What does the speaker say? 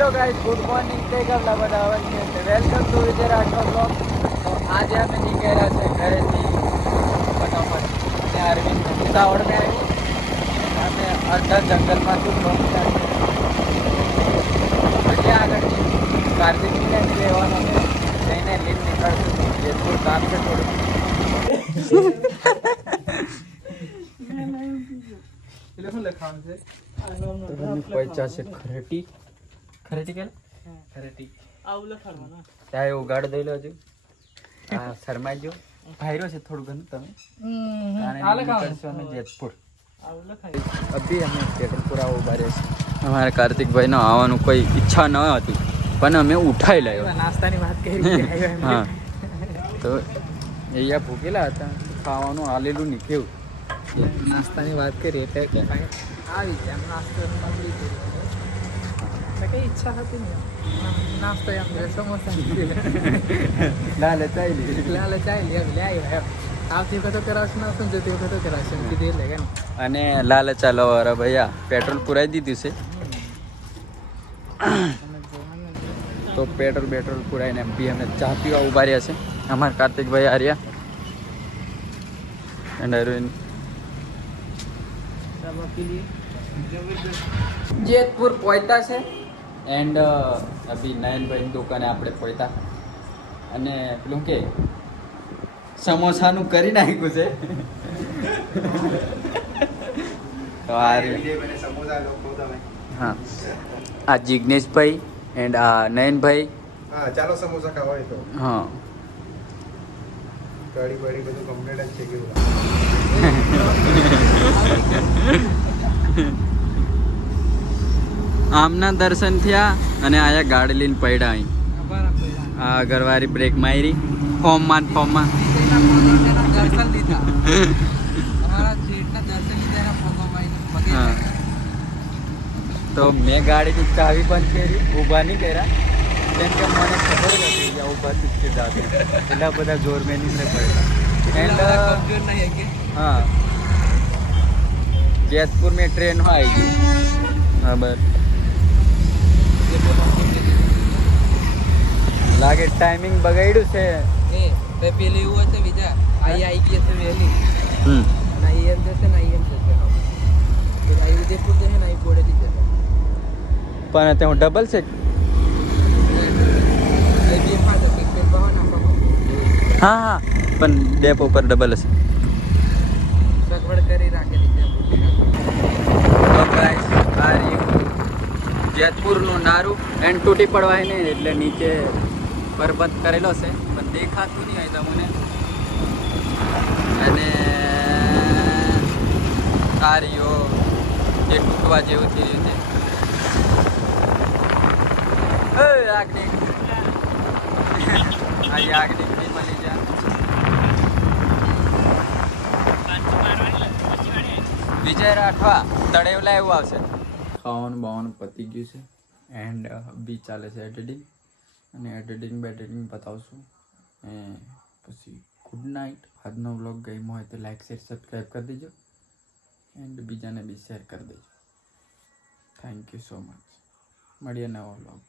Hello guys, good morning. કઈ કરલા બધા અવાજ છે. Welcome to Vijay Rathod blog. તો આજે અમે નીકળ્યા છે ઘરેથી ફટાફટ. અને અરવિંદ ઉતાવળ મેં આવ્યું અને અડધા જંગલમાંથી બ્લોગ સ્ટાર્ટ કર્યો. હજી આગળ કાર્તિકને લેવાનો છે. જઈને લીન નીકળશું. જેટલું કામ છે થોડું. પૈસા છે ખરેટી ખરેટી કે ખરેટી ત્યાં એવું ગાડ દઈ લો હજુ. હા શરમાઈ જો ભાઈરો છે થોડું ઘણું તમે જેતપુર અભી અમે પેટ્રોલપુરા ઉભા રહે છે. અમારા કાર્તિકભાઈ નો આવવાનું કોઈ ઈચ્છા ન હતી પણ અમે ઉઠાઈ લાવ્યો. નાસ્તાની વાત કરી. હા તો અહીંયા ભૂકેલા હતા ખાવાનું આલેલું નીકળ્યું. નાસ્તાની વાત કરી એટલે કે આવી જાય નાસ્તો મગડી કઈ ઈચ્છા હતી ને નાસ્તો એમ સમોસા લાલચાઈ આવતી વખતે કરાવશે નાસ્તો જતી વખતે કરાવશે કીધું એટલે કે અને લાલચા વાળા ભૈયા પેટ્રોલ પુરાઈ દીધું છે. તો પેટ્રોલ પુરાઈને બી અમે ચા પીવા ઉભા રહ્યા છે. અમારા કાર્તિકભાઈ આર્યા એન્ડ અરવિંદ જેતપુર પહોંચ્યા છે. એન્ડ અભી નયનભાઈની દુકાને આપણે પહોંચ્યા અને પેલું કે સમોસાનું કરી નાખ્યું છે. તો હા આ જિગ્નેશભાઈ એન્ડ આ નયનભાઈ. હા ચાલો સમોસા ખાવા હોય તો. હા કઢી બળી બધું કમ્પ્લીટ જ છે કેવું. આમના દર્શન થયા અને આયા ગાડી લઈને પડ્યા અહીં. આ ઘરવાળી બ્રેક મારી ફોર્મમાં દર્શન લીધા. તો મેં ગાડીની ચાવી બંધ કરી, ઊભા નહીં કર્યા કેમ કે મને ખબર નથી કે ઊભા ચૂકે જાતે એટલા બધા જોર મેં નીકળે પડ્યા. એન્ડ હા જેતપુર में ट्रेन आएगी. हाँ बस લાગે ટાઈમિંગ બગાડ્યું છે. પેલી એવું હશે બીજા અહીં આવી ગઈ છે વહેલી. અને અહીં એમ જશે ને અહીં એમ જશે અહીં ઉદયપુર જશે ને અહીં બોડેથી જશે પણ ત્યાં ડબલ છે. હા હા પણ ડેપો પર ડબલ હશે. સગવડ કરી રાખેલી જેતપુરનું નારું એન્ડ તૂટી પડવાય નહીં એટલે નીચે બરબંધ કરેલો છે પણ દેખાતું નહીં હોય તમને. અને કાર્યો જે તૂટવા જેવું થયું છે. આગની મળી જાય. વિજય રાઠવા તળેવલા એવું આવશે. ખાવાનું બાવાનું પતી ગયું છે એન્ડ બી ચાલે છે એડિટિંગ અને એડિટિંગ બતાવશું. પછી ગુડ નાઇટ. આજનો વ્લોગ ગમ્યો હોય તો લાઈક શેર સબસ્ક્રાઈબ કરી દેજો એન્ડ બીજાને બી શેર કરી દેજો. Thank you so much. મળીએ નવો વ્લોગ.